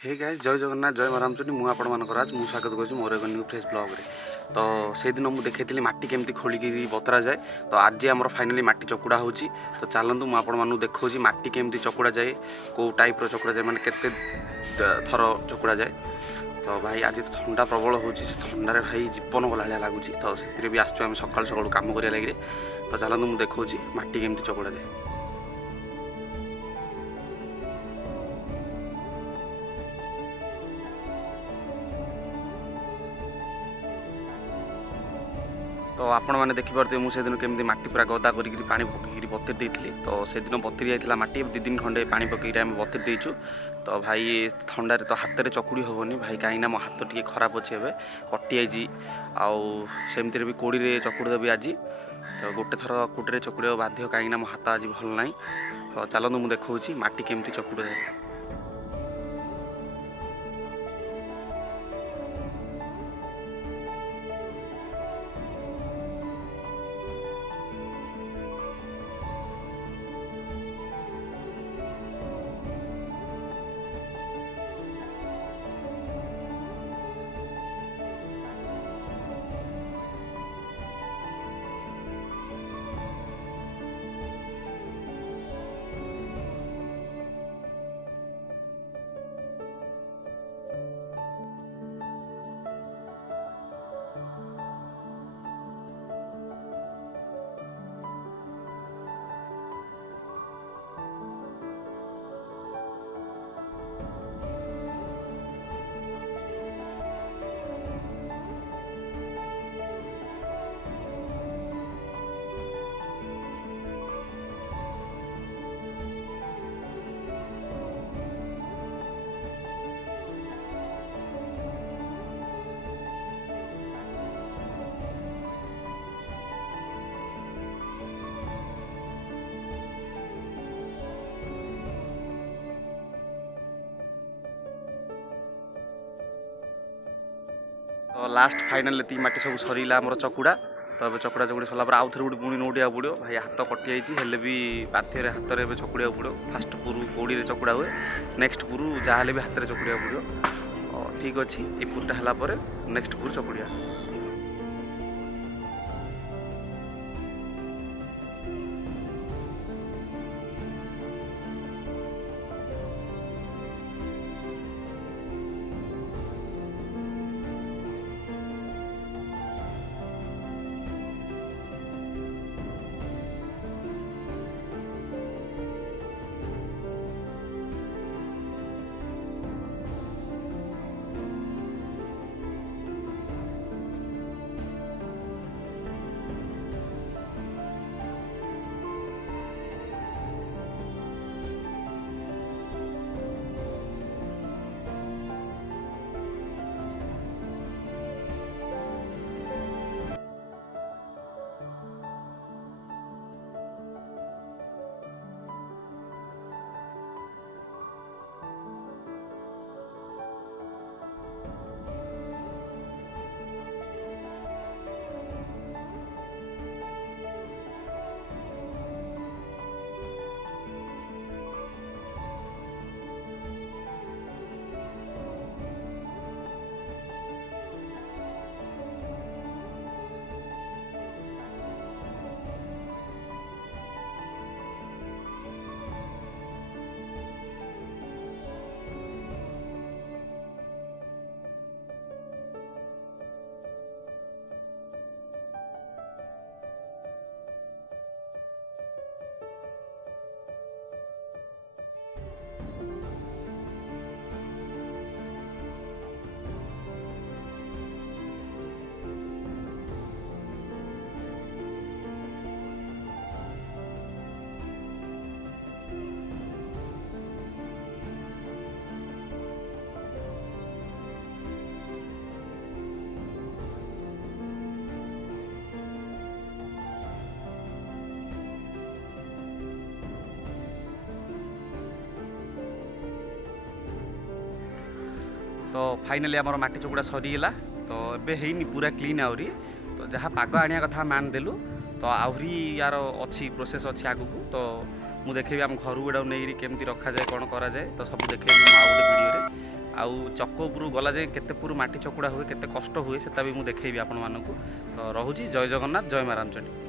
Hey guys जय जगन्नाथ जय महारामचंडी मु आपण मानकर आज मु स्वागत करूँ मोर एक न्यू फ्रेश ब्लॉग रे। तो से दिन मुझे देखी माटी केमती खोलिकी बतरा जाए। तो आज आम फाइनाली माटी चकुड़ा होची। तो चलतु मुझे आपण मानू देखा माटी केमती चकुड़ा जाए, कौ टाइप चकुड़ा जाए, माने केते थर चकुड़ा जाए। तो भाई आज तो ठंडा प्रबल हो ठंडार भाई जीवन गला लगुच। तो से भी आसम सकाल सकाल कम करा लगे। तो चलतु मुझे देखा माटी केमती चकुड़ा जाए। तो आपण मैंने देखिपे मुझे दिन केमी माटी पूरा गदा कर पानी पकईकि बतर देती। तो से दिन बतरी जाता माटी 2 दिन खंडे पानी पकईकि आम बतर देचु। तो भाई थंडार तो हाथ में चकुड़ी हेनी भाई कहीं मो हाथ टी खराब अच्छे ए कटि जाइए। आमती भी कोड़ी चकुड़ी देवी आज। तो गोटे थर कोड़े चकुड़ा बाध्य कहीं मो हाथ आज भल ना। तो चलतु मुझे देखा माटी केमती चकुड़ा जाए। तो लास्ट फाइनाल ती माटी सब सरीला आमर चकुड़ा। तो अब चकुड़ा चकुड़ी सरला आउ थे गोटे पुणी नौटिया पड़ो। भाई हाथ कटि जाइए भी बाध्य हाथ में चकुड़ा पड़ो। फास्ट पुरु कौड़ी चकुड़ा हुए, नेक्स्ट पुरु जहाँ भी हाथ में चकुड़ा पड़ो। ठीक अच्छे ये पुरटा है नेक्स्ट पुरु चकुड़िया। तो फाइनाली आमर माटी चकुड़ा सरीगला। तो एबे हेनी पूरा क्लीन आहरी। तो जहाँ पाग आनिया कथा मान देलु। तो आहरी यार अच्छी प्रोसेस अच्छी आगु। तो मुझे देखेबी आम घर गुड़ा नहीं केमती रखा जाए कौन करा जाए। तो सब देखेबी आ गोटे वीडियो रे। आउ चक उपरू गला जाए केते पुरु माटी चकुड़ा हुए केते कष्ट हुए सेटा भी मुझे देखी आपण मानक। तो रोची जय जगन्नाथ जय माँ रामचंडी।